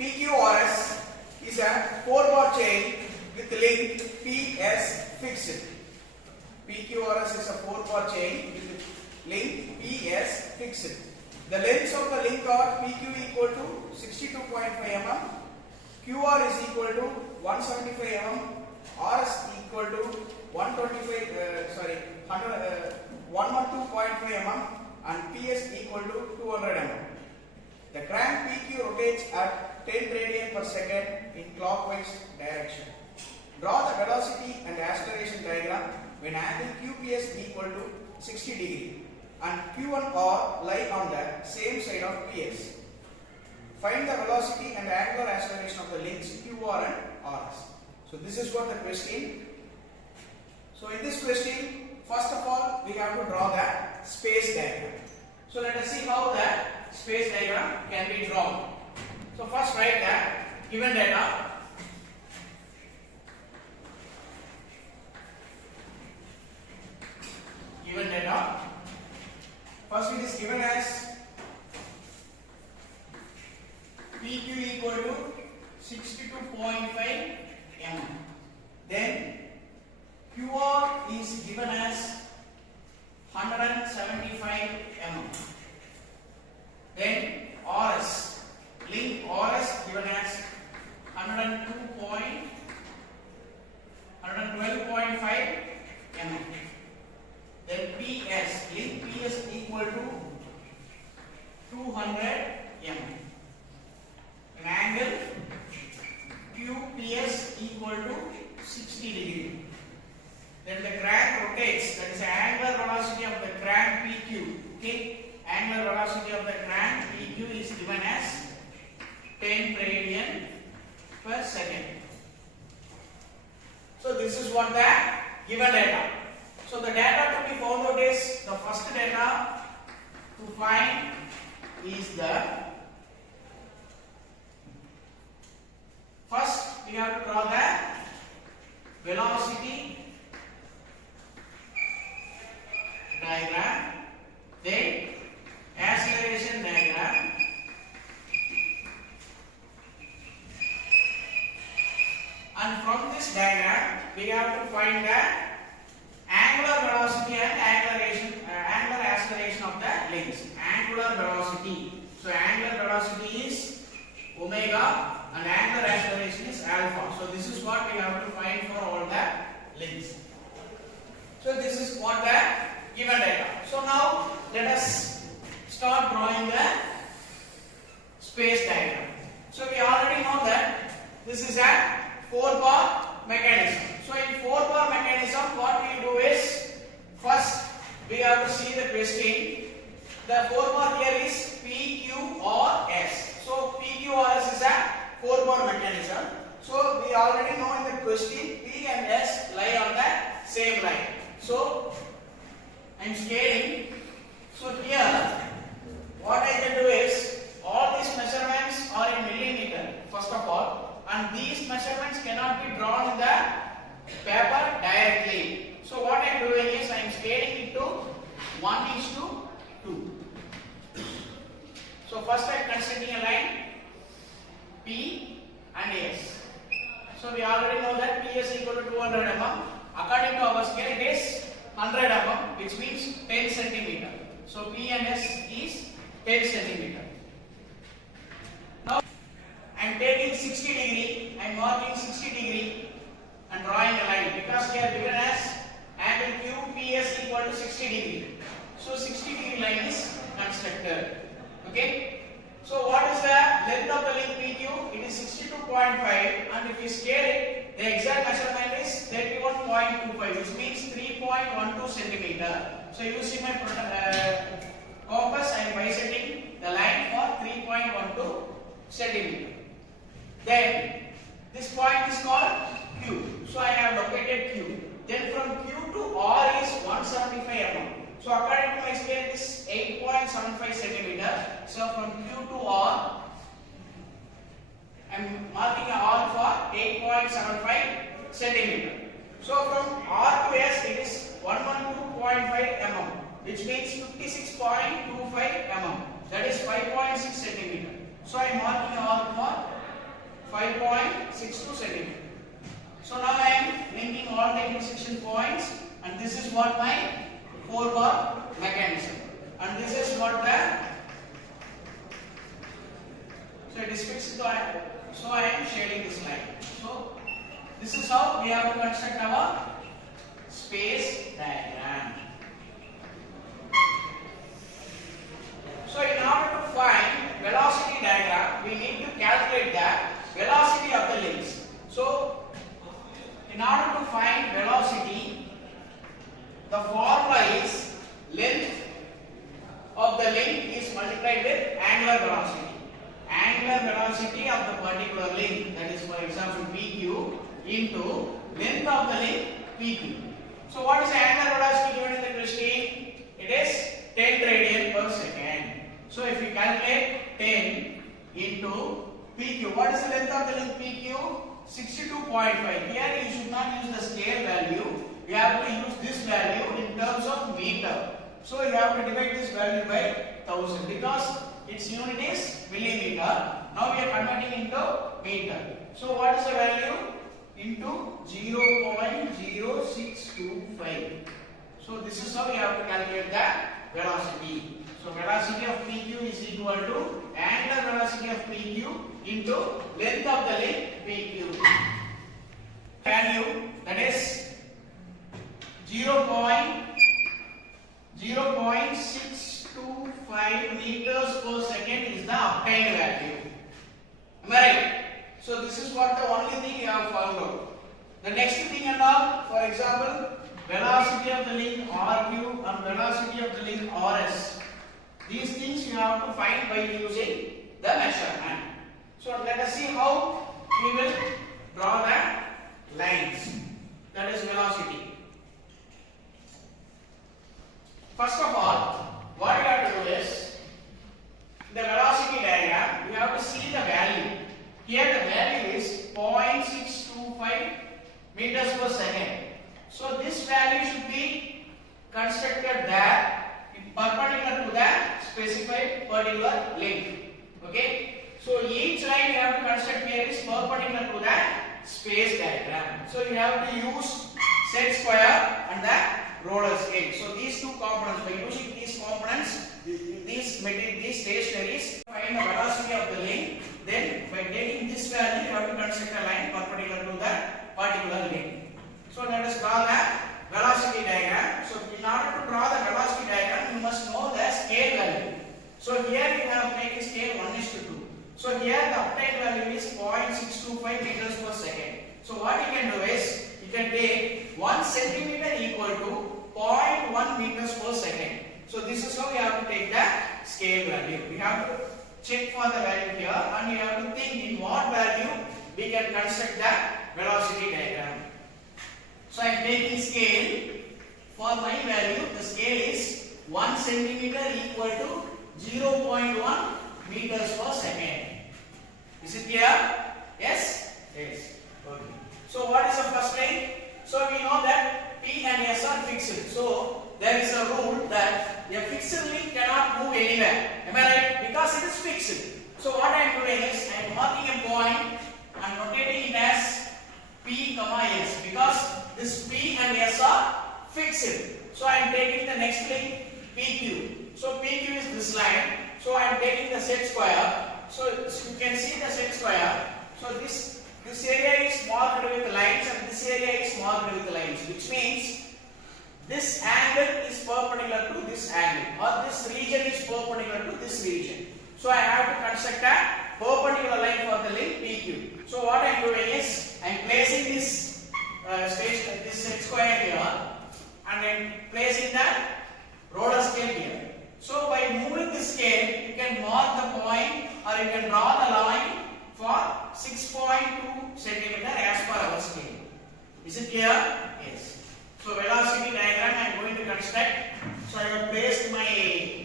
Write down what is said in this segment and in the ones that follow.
PQRS is a 4-bar chain with link PS fixed. PQRS is a 4-bar chain with link PS fixed. The lengths of the link are PQ equal to 62.5 mm, QR is equal to 175 mm, RS equal to 112.5 mm, and PS equal to 200 mm. The crank PQ rotates at 10 radian per second in clockwise direction. Draw the velocity and acceleration diagram when angle QPS equal to 60 degree and Q1R lie on the same side of PS. Find the velocity and angular acceleration of the links QR and RS. So this is what the question. So in this question, first of all, we have to draw the space diagram. So let us see how the space diagram can be drawn. So first write the given data. Given data. First it is given as PQ equal to 62.5 mm. Then QR is given as 175 mm. Then RS, link RS given as 112.5 mm. Then PS, link PS equal to 200 mm. An angle QPS equal to 60 degree. Then the crank rotates, that is the angular velocity of the crank PQ. Okay, angular velocity of the crank PQ is given as 10 radian per second. So this is what the given data. So the data to be found out is, the first data to find is the, first we have to draw the velocity diagram, then acceleration diagram, and from this diagram we have to find the angular velocity and angular acceleration of the links. Angular velocity. So angular velocity is omega and angular acceleration is alpha. So this is what we have to find for all the links. So this is what the given data. So now let us start drawing the space diagram. So we already know that this is a 4-bar mechanism. So in 4-bar mechanism, what we do is, first we have to see the question. The 4-bar here is PQRS. So PQRS is a 4-bar mechanism. So we already know in the question P and S lie on the same line. So I am scaling. So here what I can do is, all these measurements are in millimeter first of all, and these measurements cannot be drawn in the paper directly. So what I am doing is, I am scaling it to 1:2. So first I am constructing a line P and S. So we already know that PS equal to 200 mm. According to our scale it is 100 mm, which means 10 centimeter. So P and S is 10 centimeter. Now I am taking 60 degree, I am marking 60 degree and drawing a line, because here given as angle QPS equal to 60 degree. So 60 degree line is constructed. Okay. So what is the length of the link PQ? It is 62.5, and if you scale it, the exact measurement is 31.25, which means 3.12 centimeter. So using my compass, I am bisecting the line for 3.12 centimeter. Then this point is called Q. So I have located Q. Then from Q to R is 175 mm. So according to my scale it is 8.75 centimeter. So from Q to R, I am marking a R for 8.75 centimeter. So from R to S it is 112.5 mm, which means 56.25 mm. That is 5.6 centimeter. So I am marking a R for 5.62 centimeter. So now I am linking all the intersection points, and this is what my 4-bar mechanism, and this is what the, so it is fixed, so I am shading this line. So this is how we have to construct our space diagram. So in order to find velocity diagram, we need to calculate the velocity of the links. So in order to find velocity, the formula is length of the link is multiplied with angular velocity. Angular velocity of the particular link, that is for example PQ, into length of the link PQ. So what is the angular velocity given in the question? It is 10 radian per second. So if you calculate 10 into PQ, what is the length of the link PQ? 62.5. Here you should not use the scale value. You have to use this value in terms of meter. So you have to divide this value by 1000 because its unit is millimeter. Now we are converting into meter. So what is the value? Into 0.0625. So this is how you have to calculate the velocity. So velocity of PQ is equal to angular velocity of PQ into length of the link PQ. Value, that is 0.625 meters per second is the obtained value. Am I right? So this is what the only thing you have found out. The next thing and all, for example, velocity of the link RQ and velocity of the link RS. These things you have to find by using the measurement. So let us see how we will draw the lines. That is velocity. First of all, what you have to do is, the velocity diagram, you have to see the value. Here the value is 0.625 meters per second. So this value should be constructed there perpendicular to the specified particular length. Okay. So each line you have to construct here is perpendicular to the space diagram. So you have to use set square and the roller scale. So these two components, by using these components, these stationaries, find the velocity of the link. Then by taking this value, you have to construct a line perpendicular to the particular link. So let us draw the velocity diagram. So in order to draw the velocity diagram, you must know the scale value. So here you have taken scale 1:2. So here the obtained value is 0.625 meters per second. So what you can do is, you can take 1 centimeter equal to 0.1 meters per second. So this is how you have to take the scale value. We have to check for the value here, and you have to think in what value we can construct the velocity diagram. So I am taking scale. For my value, the scale is 1 centimeter equal to 0.1 meters per second. Is it clear? Yes? Yes. Okay. So what is the first line? So we know that P and S are fixed. So there is a rule that a fixed link cannot move anywhere. Am I right? Because it is fixed. So what I am doing is, I am marking a point and rotating it as P, S, because this P and S are fixed. So I am taking the next link PQ. So PQ is this line. So I am taking the set square. So you can see the set square. So this area is marked with lines and this area is marked with lines, which means this angle is perpendicular to this angle, or this region is perpendicular to this region. So I have to construct a perpendicular line for the link PQ. So what I am doing is, I am placing this this set square here, and I am placing the roller scale here. So by moving the scale, you can mark the point or you can draw the line for 6.2 centimeter as per our scale. Is it clear? Yes. So velocity diagram I am going to construct. So I have placed my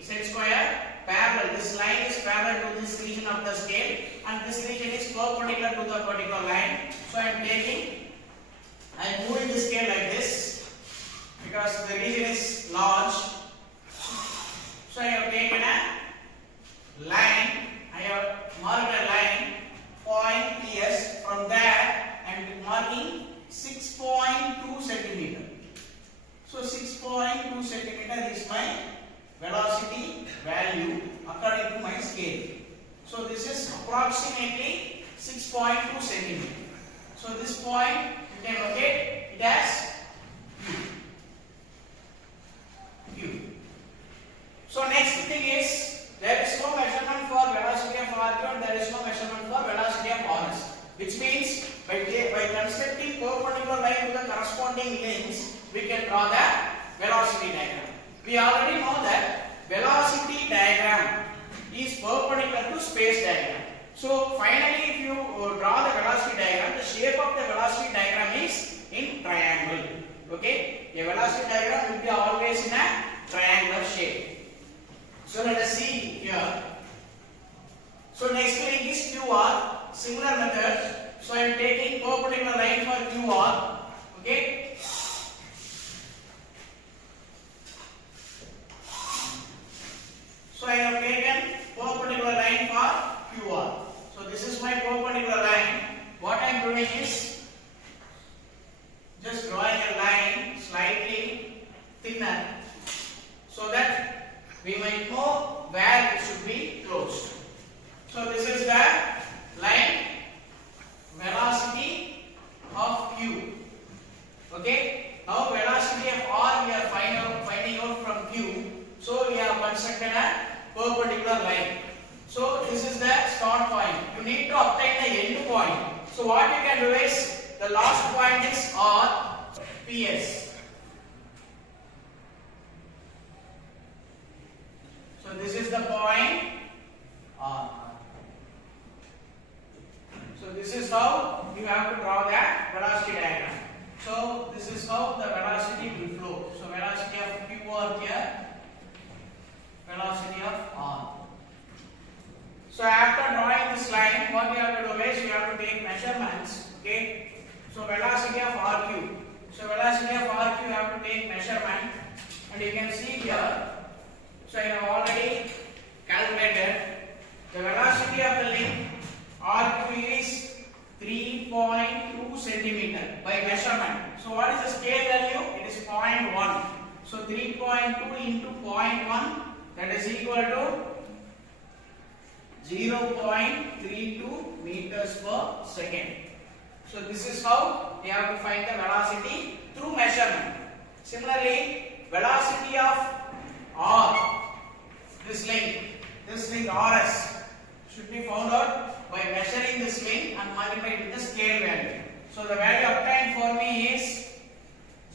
set square parallel. This line is parallel to this region of the scale, and this region is perpendicular to the particular line. So I am moving the scale like this because the region is large. So I have taken a line, I have marked a line, point PS So this is approximately 6.2 centimeter. So this point you can locate it as Q. So next thing is there is no measurement for velocity of RQ and there is no measurement for velocity of RS, which means by constructing perpendicular line to the corresponding lanes, we can draw the velocity diagram. We already know that velocity diagram is perpendicular to space diagram. So finally, if you draw the velocity diagram, the shape of the velocity diagram is in triangle. Okay, a velocity diagram will be always in a triangular shape. So let us see here. So next link is QR. Similar method. So I am taking perpendicular line for QR. Okay. So I have taken perpendicular line for QR. So this is my perpendicular line. What I am doing is just drawing a line slightly thinner so that we might know where it should be closed. So this is the line velocity of Q. Okay. Now velocity of R we are finding out from Q. So we have constructed a perpendicular line. So this is the start point. You need to obtain the end point. So what you can do is the last point is R, PS. So this is the point R. So this is how you have to draw that velocity diagram. So this is how the velocity will flow. So velocity of QR here, velocity of R. So after drawing this line, what you have to do is you have to take measurements. Okay. So velocity of RQ. So velocity of RQ you have to take measurement, and you can see here. So I have already calculated the velocity of the link RQ is 3.2 centimeter by measurement. So what is the scale value? It is 0.1. So 3.2 into 0.1, that is equal to 0.32 meters per second. So this is how we have to find the velocity through measurement. Similarly, velocity of R, this length RS should be found out by measuring this length and multiplied with the scale value. So the value obtained for me is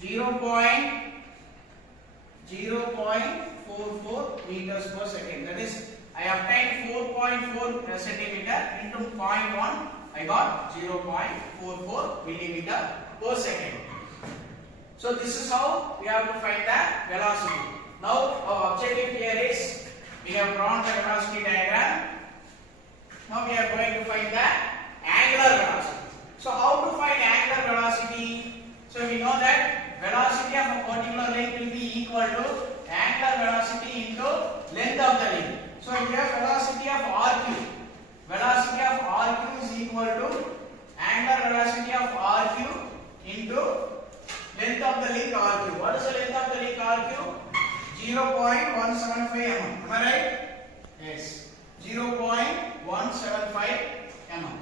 0.44 meters per second. That is, I obtained 4.4 centimeter into 0.1. I got 0.44 millimeter per second. So this is how we have to find the velocity. Now our objective here is we have drawn the velocity diagram. Now we are going to find the angular velocity. So how to find angular velocity? So we know that velocity of a particular length will be equal to angular velocity into length of the link. So here velocity of RQ. Velocity of RQ is equal to angular velocity of RQ into length of the link RQ. What is the length of the link RQ? 0.175 mm. Am I right? Yes. 0.175 mm.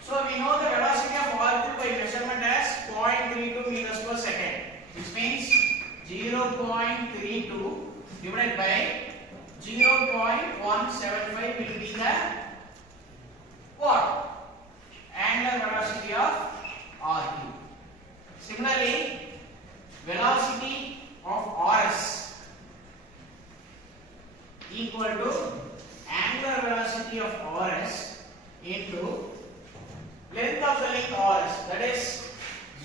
So we know the velocity of RQ by measurement as 0.32 meters per second, which means 0.32 divided by 0.175 will be the what? Angular velocity of RQ. Similarly, velocity of RS equal to angular velocity of RS into length of the link RS, that is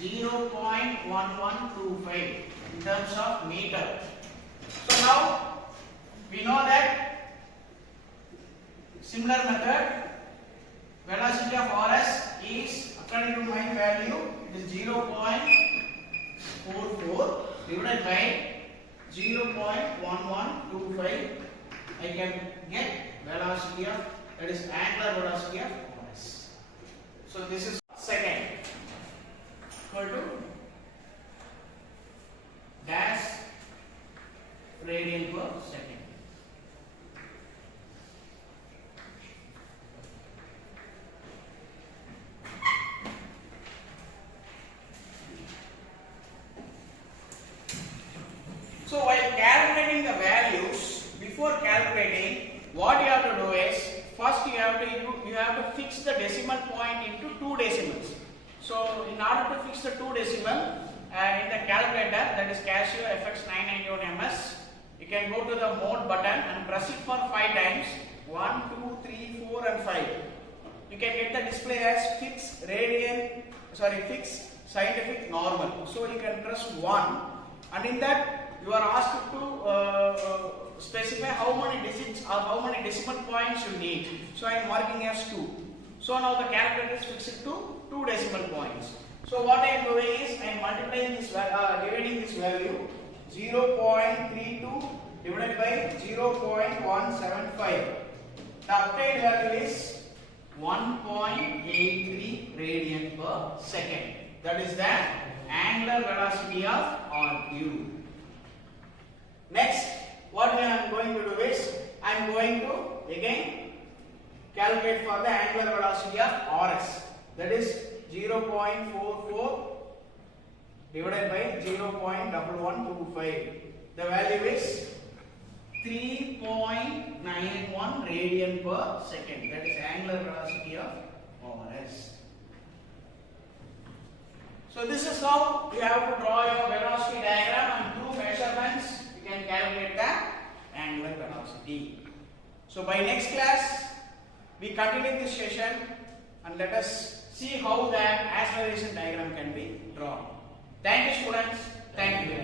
0.1125 in terms of meter. So now we know that similar method, velocity of RS is, according to my value, it is 0.44 divided by 0.1125. I can get velocity of, that is angular velocity of RS. So this is second equal to dash radian per second. first you have to fix the decimal point into 2 decimals. So in order to fix the 2 decimal in the calculator, that is Casio FX991MS, you can go to the mode button and press it for 5 times. 1, 2, 3, 4 and 5. You can get the display as fixed scientific normal. So you can press 1, and in that you are asked to specify how many digits or how many decimal points you need. So I am marking as 2. So now the calculator is fixed to 2 decimal points. So what I am doing is I am multiplying this dividing this value 0.32 divided by 0.175. The obtained value is 1.83 radian per second. That is the angular velocity of argue. Next, what I am going to do is I am going to again calculate for the angular velocity of RS. That is 0.44 divided by 0.1125. The value is 3.91 radian per second. That is angular velocity of RS. So this is how you have to draw your velocity diagram, and through measurements you can calculate the angular velocity. So by next class we continue this session and let us see how the acceleration diagram can be drawn. Thank you students. Thank you.